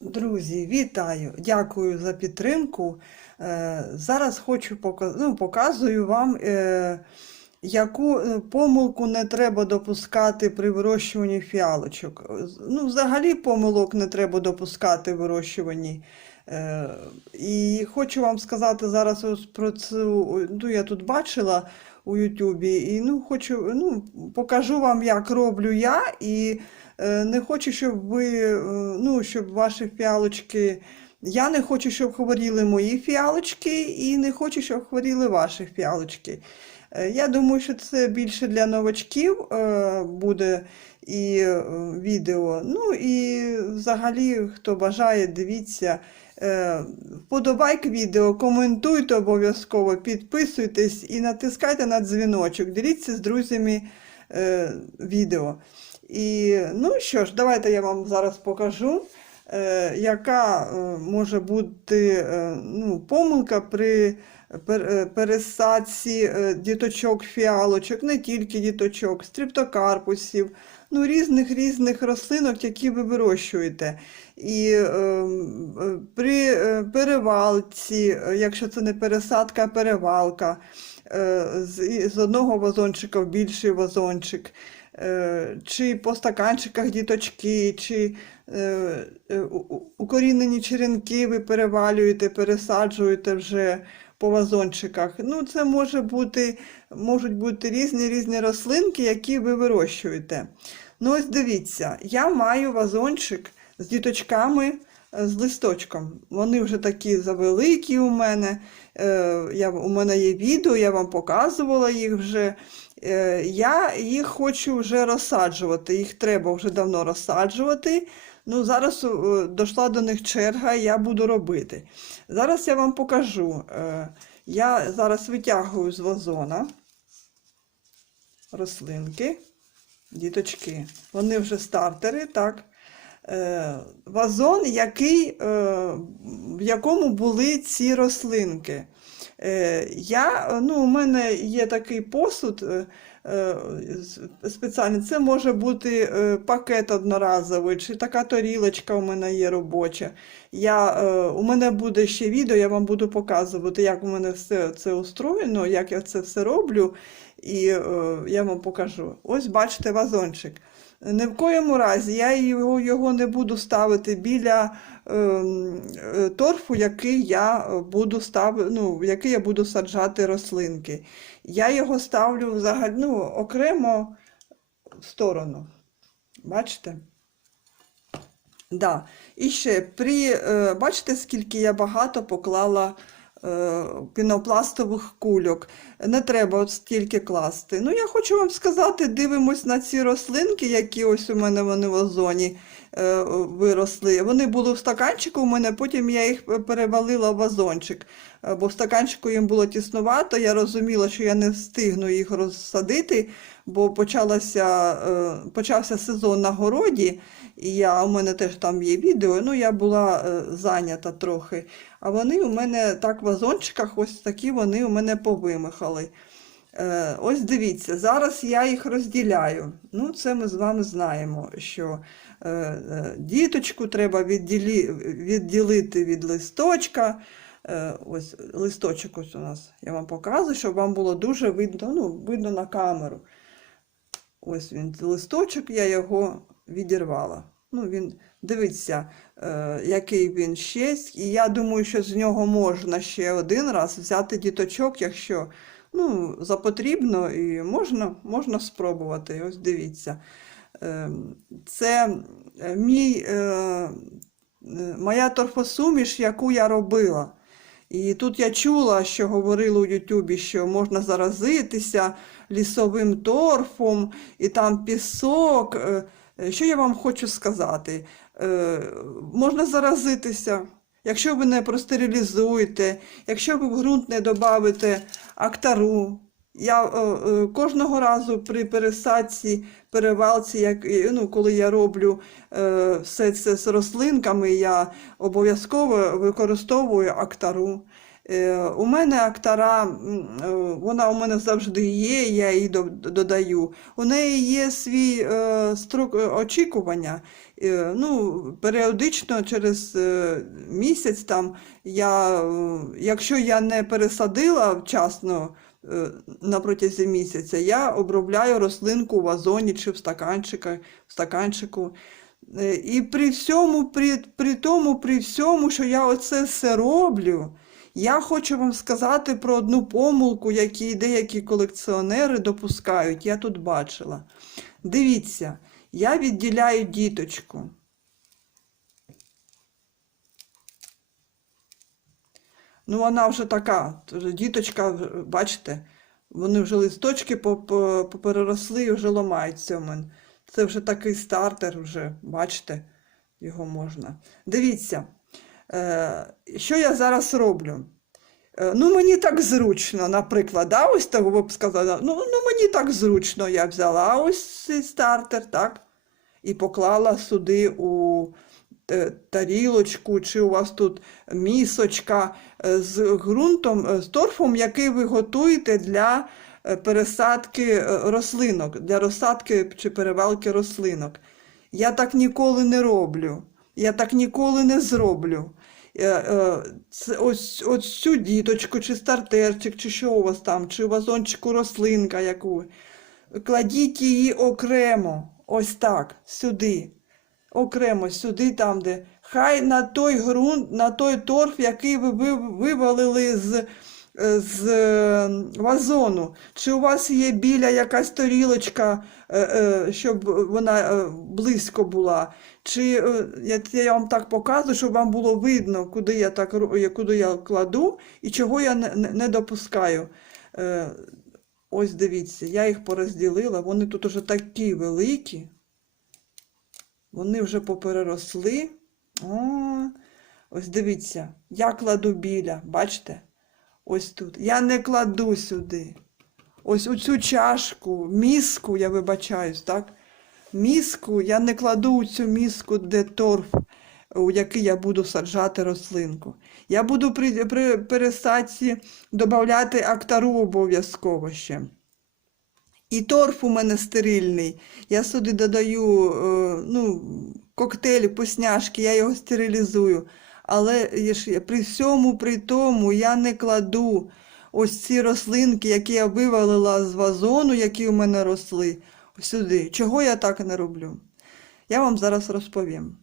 Друзі, вітаю! Дякую за підтримку. Е, Зараз хочу ну, показую вам, е, яку е, помилку не треба допускати при вирощуванні фіалочок. Ну, взагалі помилок не треба допускати в вирощуванні. І хочу вам сказати зараз ось про цю, ну, я тут бачила у Ютубі, і ну, хочу, ну, покажу вам, як роблю я, і не хочу, щоб ви, е, ну, щоб ваші фіалочки, я не хочу, щоб хворіли мої фіалочки, і не хочу, щоб хворіли ваші фіалочки. Е, Я думаю, що це більше для новачків е, буде і е, відео. Ну і взагалі, хто бажає, дивіться. Е, Вподобайк відео, коментуйте обов'язково, підписуйтесь і натискайте на дзвіночок. Діліться з друзями е, відео. І ну що ж, давайте я вам зараз покажу, е, яка е, може бути е, ну, помилка при пер- пересадці діточок фіалочок, не тільки діточок, стриптокарпусів, ну, різних різних рослинок, які ви вирощуєте. І е, при перевалці, якщо це не пересадка, а перевалка, е, з, з одного вазончика в більший вазончик, чи по стаканчиках діточки, чи е, е, укорінені черенки ви перевалюєте, пересаджуєте вже по вазончиках. Ну, це може бути, можуть бути різні різні рослинки, які ви вирощуєте. Ну, ось дивіться, я маю вазончик з діточками е, з листочком. Вони вже такі завеликі у мене. Е, Я, у мене є відео, я вам показувала їх вже. Е, Я їх хочу вже розсаджувати. Їх треба вже давно розсаджувати. Ну, зараз е, дійшла до них черга, я буду робити. Зараз я вам покажу. Я зараз витягую з вазона рослинки, діточки. Вони вже стартери, так. Е, Вазон, який, е, в якому були ці рослинки. Е, Я, ну, у мене є такий посуд спеціальний. Це може бути пакет одноразовий, чи така тарілочка у мене є робоча. Я, у мене буде ще відео, я вам буду показувати, як у мене все це устроєно, як я це все роблю, і я вам покажу. Ось бачите вазончик. Ні в коєму разі я його, його не буду ставити біля ем, е, торфу, який я е, буду став, ну, який я буду саджати рослинки. Я його ставлю взагалі ну, окремо в сторону. Бачите? Да. І ще при, е, бачите, скільки я багато поклала пінопластових кульок. Не треба от стільки класти. Ну, я хочу вам сказати, дивимось на ці рослинки, які ось у мене вони в озоні е, виросли. Вони були в стаканчику у мене, потім я їх перевалила в вазончик. Е, Бо в стаканчику їм було тіснувато, я розуміла, що я не встигну їх розсадити, бо почалася, е, почався сезон на городі, і я, у мене теж там є відео, ну я була е, зайнята трохи. А вони у мене так в вазончиках, ось такі вони у мене повимихали. Е, ось дивіться, зараз я їх розділяю. Ну, це ми з вами знаємо, що е, е, діточку треба відділі, відділити від листочка. Е, ось листочок ось у нас, я вам показую, щоб вам було дуже видно, ну, видно на камеру. Ось він, листочок, я його відірвала. Ну, він, дивіться, е, який він ще. І я думаю, що з нього можна ще один раз взяти діточок, якщо ну, за потрібно, і можна, можна спробувати. Ось дивіться. Е, це е, мій, е, е, моя торфосуміш, яку я робила. І тут я чула, що говорили у Ютубі, що можна заразитися лісовим торфом, і там пісок. Е, Що я вам хочу сказати? Е, Можна заразитися, якщо ви не простерилізуєте, якщо ви в ґрунт не додавите актару. Я е, е, кожного разу при пересадці, перевалці, як, ну, коли я роблю е, все це з рослинками, я обов'язково використовую актару. Е, У мене актора, е, вона у мене завжди є, я її додаю. У неї є свій е, строк очікування. Ну, періодично через місяць там я, якщо я не пересадила вчасно на протязі місяця, я обробляю рослинку у вазоні чи в стаканчику, в І при всьому, при, при тому, при всьому, що я оце все роблю, я хочу вам сказати про одну помилку, які деякі колекціонери допускають. Я тут бачила. Дивіться, я відділяю діточку. Ну, вона вже така, діточка, бачите, вони вже листочки по- по- попереросли і вже ламаються у мене. Це вже такий стартер, вже, бачите, його можна. Дивіться, що я зараз роблю? Е, Ну, мені так зручно, наприклад, да, ось ви б сказали, ну, ну мені так зручно, я взяла ось цей стартер, так, і поклала сюди у е, тарілочку, чи у вас тут місочка е, з ґрунтом, е, з торфом, який ви готуєте для е, пересадки е, рослинок, для розсадки чи перевалки рослинок. Я так ніколи не роблю. Я так ніколи не зроблю. Е, е, ось, ось цю діточку, чи стартерчик, чи що у вас там, чи вазончику рослинка яку. Кладіть її окремо, ось так, сюди. Окремо сюди, там, де. Хай на той ґрунт, на той торф, який ви ви- вивалили з, з е, вазону. Чи у вас є біля якась тарілочка, е, е, щоб вона е, близько була? Чи е, я, вам так показую, щоб вам було видно, куди я так куди я кладу і чого я не, допускаю. Е, Ось дивіться, я їх порозділила, вони тут уже такі великі. Вони вже попереросли. О, ось дивіться, я кладу біля, бачите? Ось тут. Я не кладу сюди. Ось у цю чашку, міску, я вибачаюсь, так? Міску, я не кладу у цю міску, де торф, у який я буду саджати рослинку. Я буду при, при пересадці додати актару обов'язково ще. І торф у мене стерильний. Я сюди додаю е, ну, коктейль, вкусняшки, я його стерилізую. Але при всьому при тому я не кладу ось ці рослинки, які я вивалила з вазону, які у мене росли, сюди. Чого я так не роблю? Я вам зараз розповім.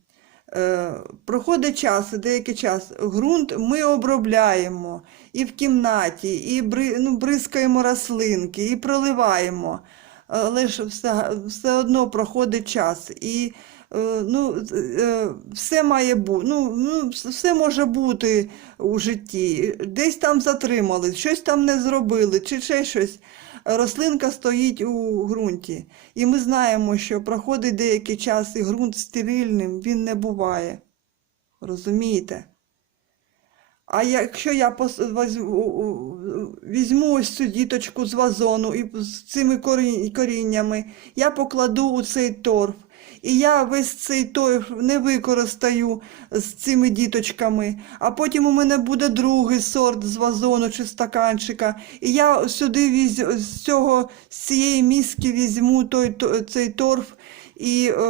Е, проходить час, деякий час, ґрунт ми обробляємо і в кімнаті, і ну, бризкаємо рослинки, і проливаємо. Але ж все, все одно проходить час. І ну, е, все має бути, ну, ну, все може бути у житті. Десь там затримали, щось там не зробили, чи ще щось. Рослинка стоїть у ґрунті. І ми знаємо, що проходить деякий час, і ґрунт стерильним він не буває. Розумієте? А якщо я візьму ось цю діточку з вазону і з цими коріннями, я покладу у цей торф, і я весь цей торф не використаю з цими діточками, а потім у мене буде другий сорт з вазону чи стаканчика, і я сюди візь, з цього, з цієї міски візьму той, то- цей торф і е,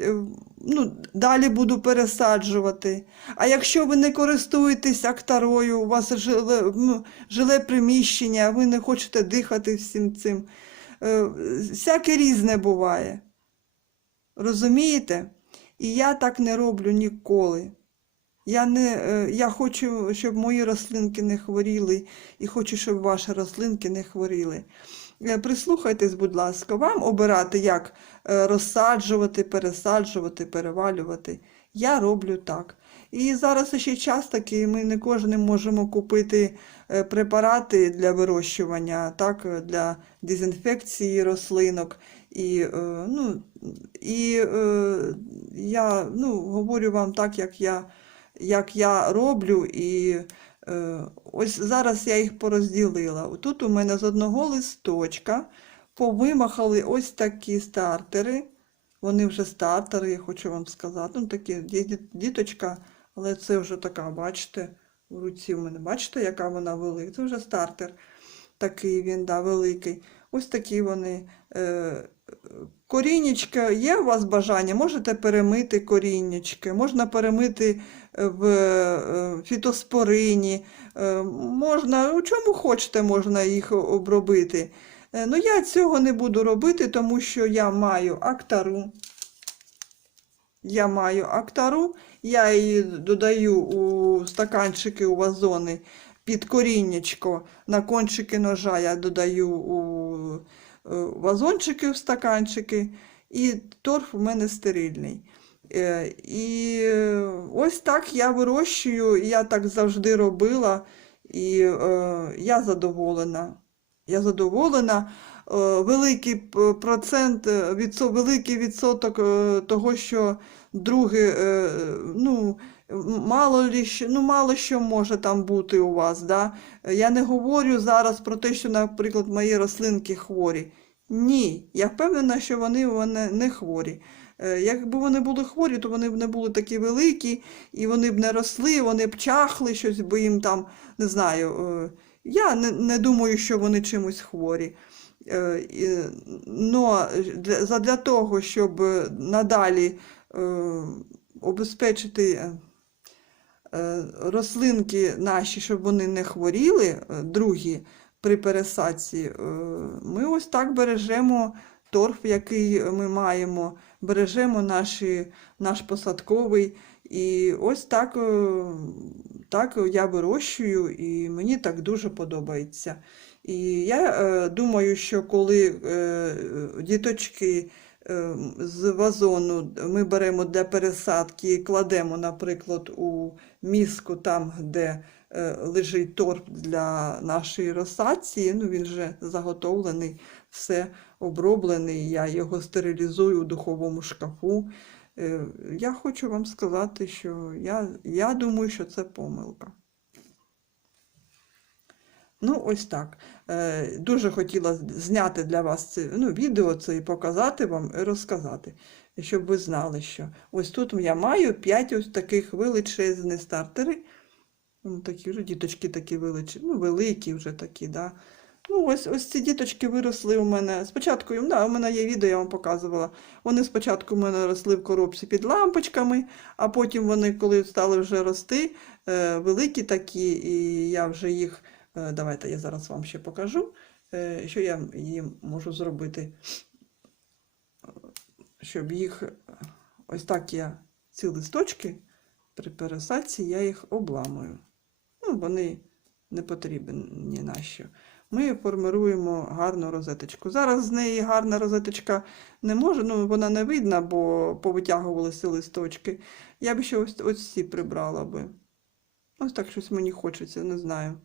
е, ну, далі буду пересаджувати. А якщо ви не користуєтесь актарою, у вас жиле, жиле приміщення, ви не хочете дихати всім цим, е, всяке різне буває. Розумієте? І я так не роблю ніколи. Я, не, е, я хочу, щоб мої рослинки не хворіли, і хочу, щоб ваші рослинки не хворіли. Е, Прислухайтесь, будь ласка, вам обирати, як е, розсаджувати, пересаджувати, перевалювати. Я роблю так. І зараз ще час такий, ми не кожен можемо купити препарати для вирощування, так, для дезінфекції рослинок. І, е, ну, і е, я ну, говорю вам так, як я, як я роблю. І е, ось зараз я їх порозділила. Тут у мене з одного листочка повимахали ось такі стартери. Вони вже стартери, я хочу вам сказати. Ну, такі ді- ді- діточка, але це вже така, бачите, в руці в мене. Бачите, яка вона велика? Це вже стартер. Такий він, да, великий. Ось такі вони. Коріннячка, є у вас бажання, можете перемити коріннячки, можна перемити е, в е, фітоспорині, е, можна, у чому хочете, можна їх обробити. Ну, я цього не буду робити, тому що я маю актару. Я маю актару, я її додаю у стаканчики, у вазони під коріннячко. На кончики ножа я додаю у вазончики, в стаканчики, і торф у мене стерильний. Е, І е, ось так я вирощую, я так завжди робила, і е, я задоволена. Я задоволена. Е, Великий процент, е, великий відсоток е, того, що друге, ну, мало лі що, ну, мало що може там бути у вас. Да? Я не говорю зараз про те, що, наприклад, мої рослинки хворі. Ні, я впевнена, що вони, вони не хворі. Якби вони були хворі, то вони б не були такі великі, і вони б не росли, вони б чахли, щось би їм там, не знаю. Я не, не думаю, що вони чимось хворі. Е, Но для, задля того, щоб надалі е, обезпечити е, е, рослинки наші, щоб вони не хворіли, е, другі при пересадці, е, ми ось так бережемо торф, який ми маємо, бережемо наші, наш посадковий. І ось так, е, так я вирощую, і мені так дуже подобається. І я е, думаю, що коли е, діточки е, з вазону ми беремо для пересадки і кладемо, наприклад, у міску, там, де е, лежить торф для нашої розсадці, ну він вже заготовлений, все оброблений, я його стерилізую у духовому шкафу. Е, Я хочу вам сказати, що я, я думаю, що це помилка. Ну, ось так. Е, Дуже хотіла зняти для вас це ну, відео це і показати вам, і розказати, щоб ви знали, що ось тут я маю 5 ось таких величезних стартери. Ну, такі вже діточки такі величезні, ну, великі вже такі, да. Ну, ось, ось ці діточки виросли у мене. Спочатку, да, у мене є відео, я вам показувала. Вони спочатку у мене росли в коробці під лампочками, а потім вони, коли стали вже рости, е, великі такі, і я вже їх. Е, Давайте я зараз вам ще покажу, е, що я їм можу зробити, щоб їх ось так я ці листочки при пересадці я їх обламую. Ну, вони не потрібні нащо. Ми формируємо гарну розеточку. Зараз з неї гарна розеточка не може, ну вона не видна, бо повитягувалися листочки. Я б ще ось, ось ці прибрала би. Ось так щось мені хочеться, не знаю.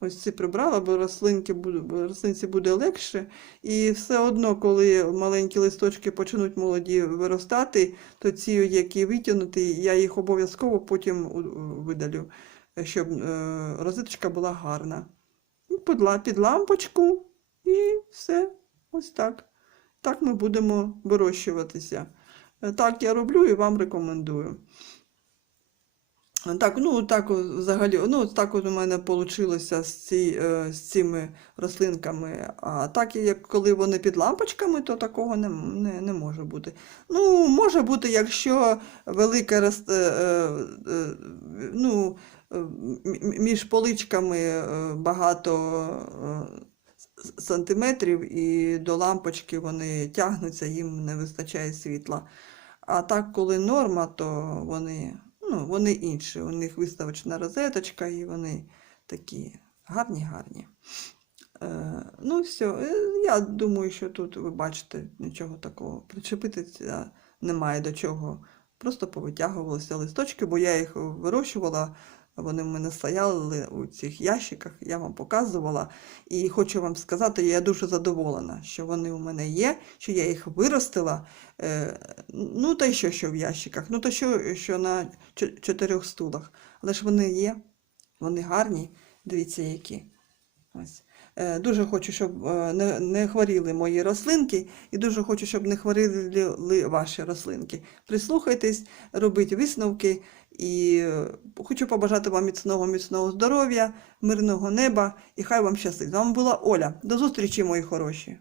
Ось ці прибрала, бо рослинки рослинці буде легше. І все одно, коли маленькі листочки почнуть молоді виростати, то ці, які витягнуті, я їх обов'язково потім видалю, щоб е, розеточка була гарна. Під, лампочку і все. Ось так. Так ми будемо вирощуватися. Е, Так я роблю і вам рекомендую. Так, ну так взагалі, ну так от у мене вийшло з, ці, е, з цими рослинками. А так як коли вони під лампочками, то такого не, не, не може бути. Ну, може бути, якщо велике рост, е, е, ну, між поличками багато сантиметрів, і до лампочки вони тягнуться, їм не вистачає світла. А так, коли норма, то вони, ну, вони інші. У них виставочна розеточка, і вони такі гарні-гарні. Е, ну, все. Я думаю, що тут ви бачите нічого такого. Причепитися немає до чого. Просто повитягувалися листочки, бо я їх вирощувала. Вони в мене стояли у цих ящиках, я вам показувала. І хочу вам сказати, я дуже задоволена, що вони у мене є, що я їх виростила. Е, ну, та й що, що в ящиках, ну то що, що на чо- чотирьох стулах. Але ж вони є, вони гарні, дивіться, які. Ось. Е, Дуже хочу, щоб е, не, не хворіли мої рослинки, і дуже хочу, щоб не хворіли ваші рослинки. Прислухайтесь, робіть висновки І е, хочу побажати вам міцного, міцного здоров'я, мирного неба і хай вам щастить. З вами була Оля. До зустрічі, мої хороші!